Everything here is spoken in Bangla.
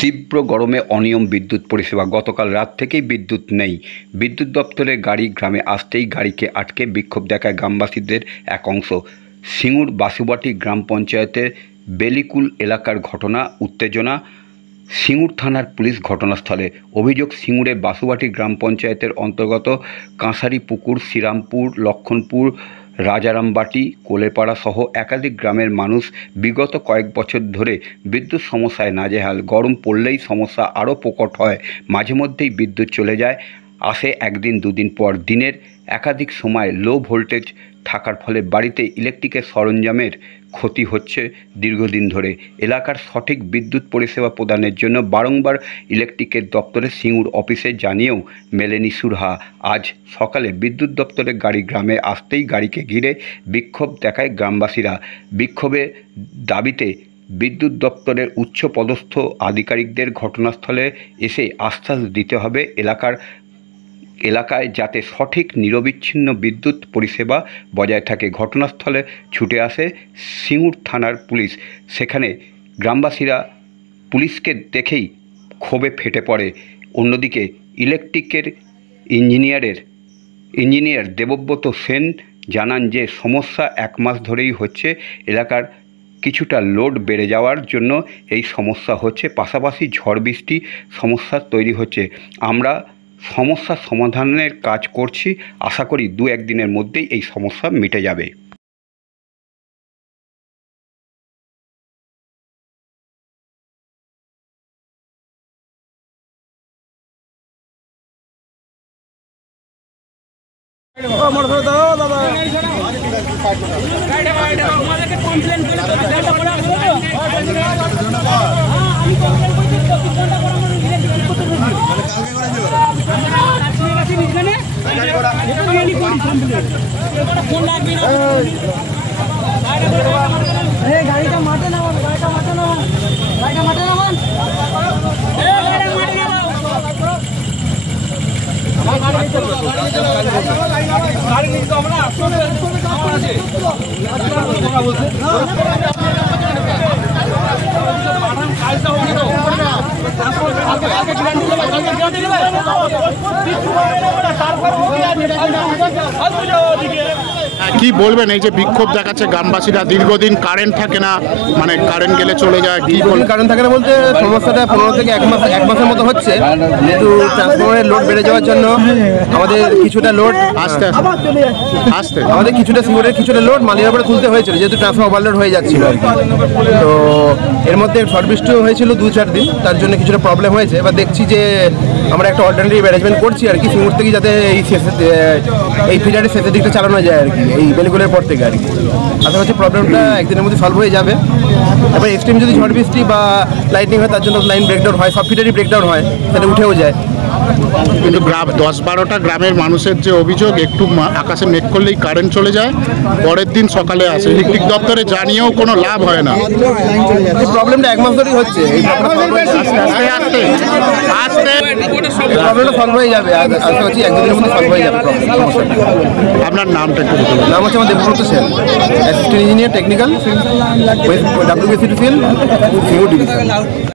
তীব্র গরমে অনিয়ম বিদ্যুৎ পরিষেবা। গতকাল রাত থেকেই বিদ্যুৎ নেই। বিদ্যুৎ দপ্তরের গাড়ি গ্রামে আসতেই গাড়িকে আটকে বিক্ষোভ দেখায় গ্রামবাসীদের এক অংশ। সিঙ্গুর বাসুবাটি গ্রাম পঞ্চায়েতের বেলিকুল এলাকার ঘটনা, উত্তেজনা। সিঙ্গুর থানার পুলিশ ঘটনাস্থলে। অভিযোগ, সিঙ্গুরে বাসুবাটি গ্রাম পঞ্চায়েতের অন্তর্গত কাঁসারি পুকুর, শ্রীরামপুর, লক্ষণপুর, রাজারামবাটি, কোলেপাড়া সহ একাধিক গ্রামের মানুষ বিগত কয়েক বছর ধরে বিদ্যুৎ সমস্যায় নাজেহাল। গরম পড়লেই সমস্যা আরও প্রকট হয়। মাঝে মধ্যেই বিদ্যুৎ চলে যায়, আসে একদিন দুদিন পর। দিনের একাধিক সময় লো ভোল্টেজ থাকার ফলে বাড়িতে ইলেকট্রিকের সরঞ্জামের ক্ষতি হচ্ছে দীর্ঘদিন ধরে। এলাকার সঠিক বিদ্যুৎ পরিষেবা প্রদানের জন্য বারংবার ইলেকট্রিকের দপ্তরের সিঙ্গুর অফিসে জানিয়েও মেলেনি সুরাহা। আজ সকালে বিদ্যুৎ দপ্তরের গাড়ি গ্রামে আসতেই গাড়িকে ঘিরে বিক্ষোভ দেখায় গ্রামবাসীরা। বিক্ষোভের দাবিতে বিদ্যুৎ দপ্তরের উচ্চপদস্থ আধিকারিকদের ঘটনাস্থলে এসে আশ্বাস দিতে হবে এলাকায় যাতে সঠিক নিরবিচ্ছিন্ন বিদ্যুৎ পরিষেবা বজায় থাকে। ঘটনাস্থলে ছুটে আসে সিঙ্গুর থানার পুলিশ। সেখানে গ্রামবাসীরা পুলিশকে দেখেই ক্ষোভে ফেটে পড়ে। অন্যদিকে ইলেকট্রিকের ইঞ্জিনিয়ার দেবব্রত সেন জানান যে সমস্যা 1 মাস ধরেই হচ্ছে। এলাকার কিছুটা লোড বেড়ে যাওয়ার জন্য এই সমস্যা হচ্ছে, পাশাপাশি ঝড় বৃষ্টি সমস্যা তৈরি হচ্ছে। আমরা সমস্যার সমাধানের কাজ করছি, আশা করি 2-1 দিনের মধ্যেই এই সমস্যা মিটে যাবে। গাড়িটা মাঠে নামান, গাড়ি নিয়ে তো আমরা কি বলবেন? এই যে বিক্ষোভ দেখাচ্ছে গ্রামবাসীরা, দীর্ঘদিন কারেন্ট থাকে না, মানে কারেন্ট গেলে চলে যায়, কি কারেন্ট থাকে না বলতে সমস্যাটা 15 থেকে 1 মাসের মতো হচ্ছে। যেহেতু ট্রান্সফরমারের লোড বেড়ে যাওয়ার জন্য আমাদের কিছুটা লোড আসতে আমাদের কিছুটা সিঙ্গুরের কিছুটা লোড মালিয়ার উপরে তুলতে হয়েছিল, যেহেতু ট্রান্সফরমার ওভারলোড হয়ে যাচ্ছিল আর কি। তো এর মধ্যে ঝড় বৃষ্টিও হয়েছিল 2-4 দিন, তার জন্য কিছুটা প্রবলেম হয়েছে। এবার দেখছি যে আমরা একটা অল্টারনেটিভ অ্যারেঞ্জমেন্ট করছি আর কি, সিঙ্গুর থেকে যাতে এই পিরিয়ডের শেষের দিকটা চালানো যায় আর কি, এই বেলিগুলের পর থেকে আর কি। আশা করছি প্রবলেমটা একদিনের মধ্যে সলভ হয়ে যাবে। এবার এক্সট্রিম যদি ঝড় বৃষ্টি বা লাইটিং হয়, তার জন্য লাইন ব্রেকডাউন হয়, সব ফিটারই ব্রেকডাউন হয়, সেটা উঠেও যায়। কিন্তু 10-12টা গ্রামের মানুষের যে অভিযোগ, একটু আকাশে মেঘ করলেই কারেন্ট চলে যায়, পরের দিন সকালে আসে। ইলেকট্রিক দপ্তরে জানিয়েও কোনো লাভ হয় না। এই প্রবলেমটা 1 মাস ধরেই হচ্ছে। এই আস্তে প্রবলেমটা সলভ হয়ে যাবে, আশা করছি 1-2 দিনের মধ্যে সলভ হয়ে যাবে। আপনার নামটা একটু বলুন। নাম হচ্ছে আমার Debabrata Sen, assistant engineer technical, WBCTCL, Singur division.